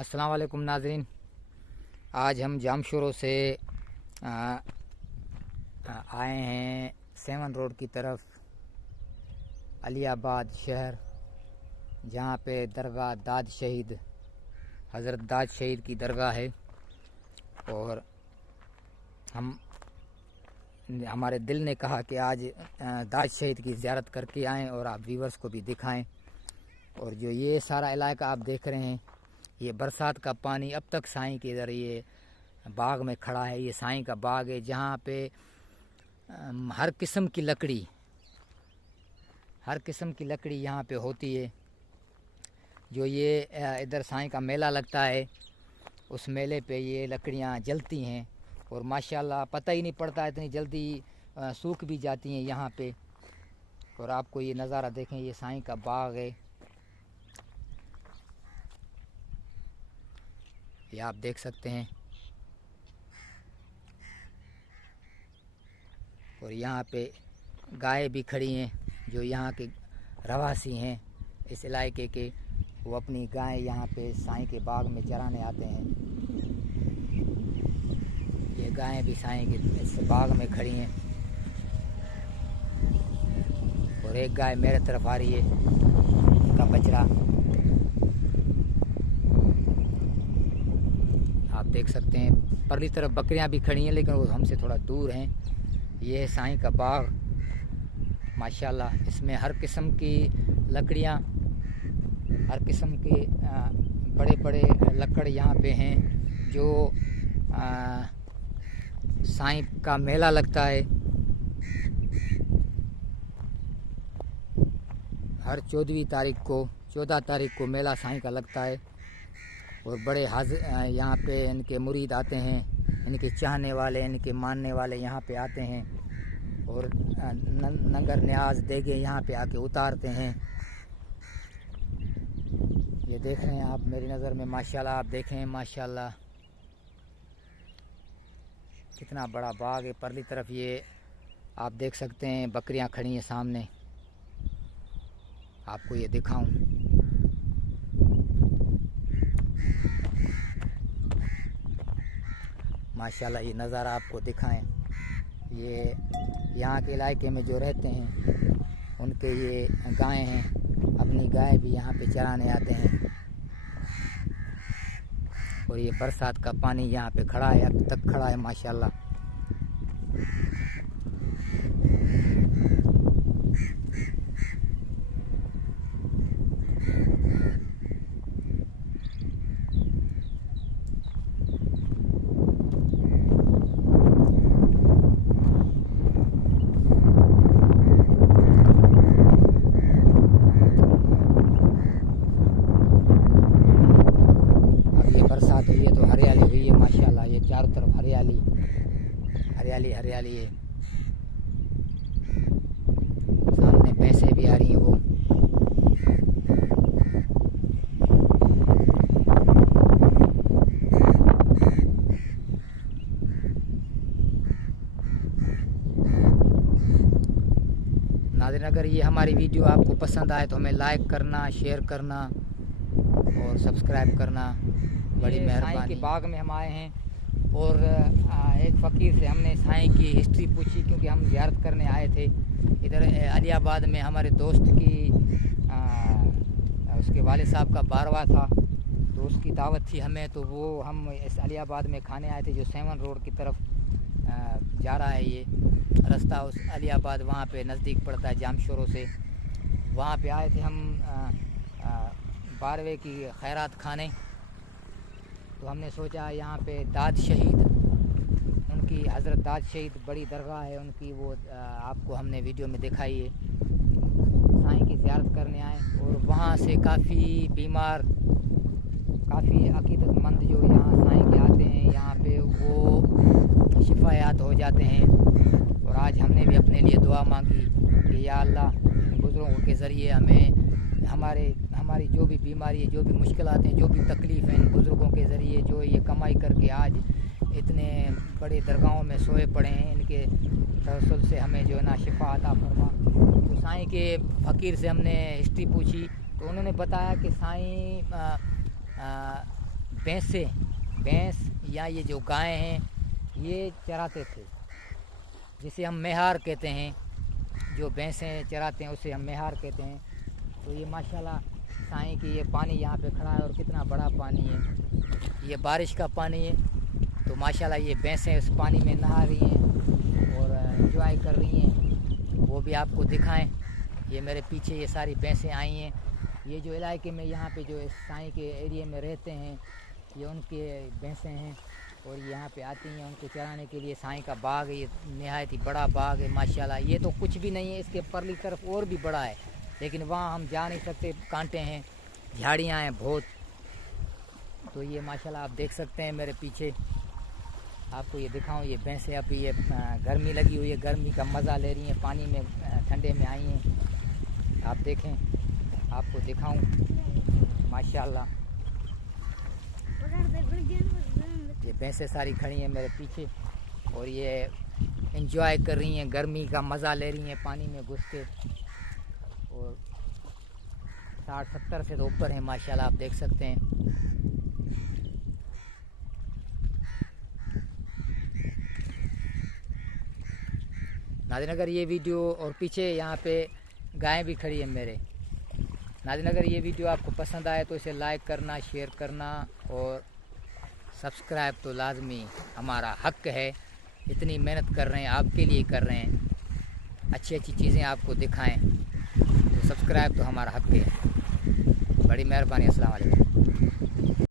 अस्सलाम वालेकुम नाज़रीन। आज हम जामशोरों से आए हैं सेवन रोड की तरफ, अलीआबाद शहर, जहाँ पे दरगाह दाद शहीद हज़रत दाद शहीद की दरगाह है। और हमारे दिल ने कहा कि आज दाद शहीद की ज़ियारत करके आएँ और आप व्यूवर्स को भी दिखाएं। और जो ये सारा इलाका आप देख रहे हैं, ये बरसात का पानी अब तक साईं के इधर ये बाग में खड़ा है। ये साईं का बाग है जहाँ पे हर किस्म की लकड़ी यहाँ पे होती है। जो ये इधर साईं का मेला लगता है, उस मेले पे ये लकड़ियाँ जलती हैं और माशाल्लाह पता ही नहीं पड़ता, इतनी जल्दी सूख भी जाती हैं यहाँ पे। और आपको ये नज़ारा देखें, ये साईं का बाग है, ये आप देख सकते हैं। और यहाँ पे गाय भी खड़ी हैं, जो यहाँ के रहवासी हैं इस इलाके के, वो अपनी गाय यहाँ पे साईं के बाग में चराने आते हैं। ये गायें भी साईं के इस बाग में खड़ी हैं और एक गाय मेरे तरफ आ रही है, उनका बछड़ा आप देख सकते हैं। परली तरफ बकरियां भी खड़ी हैं, लेकिन वो हमसे थोड़ा दूर हैं। ये है साईं का बाग माशाल्लाह। इसमें हर किस्म की लकड़ियाँ, हर किस्म के बड़े बड़े लकड़ यहाँ पे हैं। जो साईं का मेला लगता है हर 14 तारीख को मेला साईं का लगता है। और बड़े यहाँ पे इनके मुरीद आते हैं, इनके चाहने वाले, इनके मानने वाले यहाँ पे आते हैं और नंगर न्याज देगे यहाँ पे आके उतारते हैं। ये देख रहे हैं आप मेरी नज़र में, माशाल्लाह आप देखें माशाल्लाह कितना बड़ा बाग है। परली तरफ ये आप देख सकते हैं बकरियां खड़ी हैं सामने, आपको ये दिखाऊं। माशाल्लाह ये नज़ारा आपको दिखाएं। ये यहाँ के इलाके में जो रहते हैं उनके ये गायें हैं, अपनी गाय भी यहाँ पे चराने आते हैं। और ये बरसात का पानी यहाँ पे खड़ा है, अब तक खड़ा है माशाल्लाह। ये तो हरियाली हुई है माशाल्लाह, ये चारों तरफ हरियाली है। सामने भैंसें भी आ रही हैं वो। नाज़रीन, अगर ये हमारी वीडियो आपको पसंद आए तो हमें लाइक करना, शेयर करना और सब्सक्राइब करना बड़ी मेहरबानी। साईं के बाग में हम आए हैं और एक फ़कीर से हमने साईं की हिस्ट्री पूछी, क्योंकि हम ज़ियारत करने आए थे इधर अलीआबाद में। हमारे दोस्त की उसके वालिद साहब का बारवा था, तो उसकी दावत थी हमें, तो वो हम इस अलीआबाद में खाने आए थे, जो सेवन रोड की तरफ जा रहा है ये रास्ता। उस अलीआबाद वहाँ पे नज़दीक पड़ता है जामशोरों से। वहाँ पे आए थे हम 12वें की खैरात खाने। तो हमने सोचा यहाँ पे दाद शहीद, उनकी हज़रत दाद शहीद बड़ी दरगाह है उनकी, वो आपको हमने वीडियो में दिखाई है। साईं की ज़ियारत करने आए और वहाँ से काफ़ी बीमार, काफ़ी अकीदतमंद जो यहाँ साईं के आते हैं, यहाँ पे वो शिफायात हो जाते हैं। और आज हमने भी अपने लिए दुआ मांगी कि या अल्लाह, इन बुज़ुर्गों के ज़रिए हमें हमारी जो भी बीमारी है, जो भी मुश्किलात हैं, जो भी तकलीफ़ हैं, इन बुज़ुर्गों के ज़रिए जो ये कमाई करके आज इतने बड़े दरगाहों में सोए पड़े हैं, इनके तवस्सुल से हमें जो है ना शिफा अता फरमा। तो साईं के फ़कीर से हमने हिस्ट्री पूछी, तो उन्होंने बताया कि साईं भैंस या ये जो गायें हैं ये चराते थे, जिसे हम मेहार कहते हैं। जो भैंसें चराते हैं उसे हम मेहार कहते हैं। तो ये माशाल्लाह साईं की ये पानी यहाँ पे खड़ा है और कितना बड़ा पानी है, ये बारिश का पानी है। तो माशाल्लाह ये भैंसें उस पानी में नहा रही हैं और एंजॉय कर रही हैं, वो भी आपको दिखाएं। ये मेरे पीछे ये सारी भैंसें आई हैं। ये जो इलाके में यहाँ पे जो इस साईं के एरिया में रहते हैं ये उनके भैंसें हैं और यहाँ पे आती हैं उनको चराने के लिए। साईं का बाग है, ये नहायत ही बड़ा बाग है माशाल्लाह। ये तो कुछ भी नहीं है, इसके परली तरफ और भी बड़ा है, लेकिन वहाँ हम जा नहीं सकते, कांटे हैं, झाड़ियाँ हैं बहुत। तो ये माशाल्लाह आप देख सकते हैं मेरे पीछे, आपको ये दिखाऊं। ये भैंसें अभी ये गर्मी लगी हुई है, गर्मी का मज़ा ले रही हैं, पानी में ठंडे में आई हैं। आप देखें, आपको दिखाऊं माशाल्लाह। ये भैंसें सारी खड़ी हैं मेरे पीछे और ये एंजॉय कर रही हैं, गर्मी का मज़ा ले रही हैं पानी में घुस के। और 60-70 से तो ऊपर है माशाल्लाह, आप देख सकते हैं। नाज़रीन अगर ये वीडियो और पीछे यहाँ पे गायें भी खड़ी है मेरे। नाज़रीन अगर ये वीडियो आपको पसंद आए तो इसे लाइक करना, शेयर करना और सब्सक्राइब तो लाजमी हमारा हक है। इतनी मेहनत कर रहे हैं, आपके लिए कर रहे हैं, अच्छी अच्छी चीज़ें आपको दिखाएं, तो सब्सक्राइब तो हमारा हक है। बड़ी मेहरबानी। अस्सलाम वालेकुम।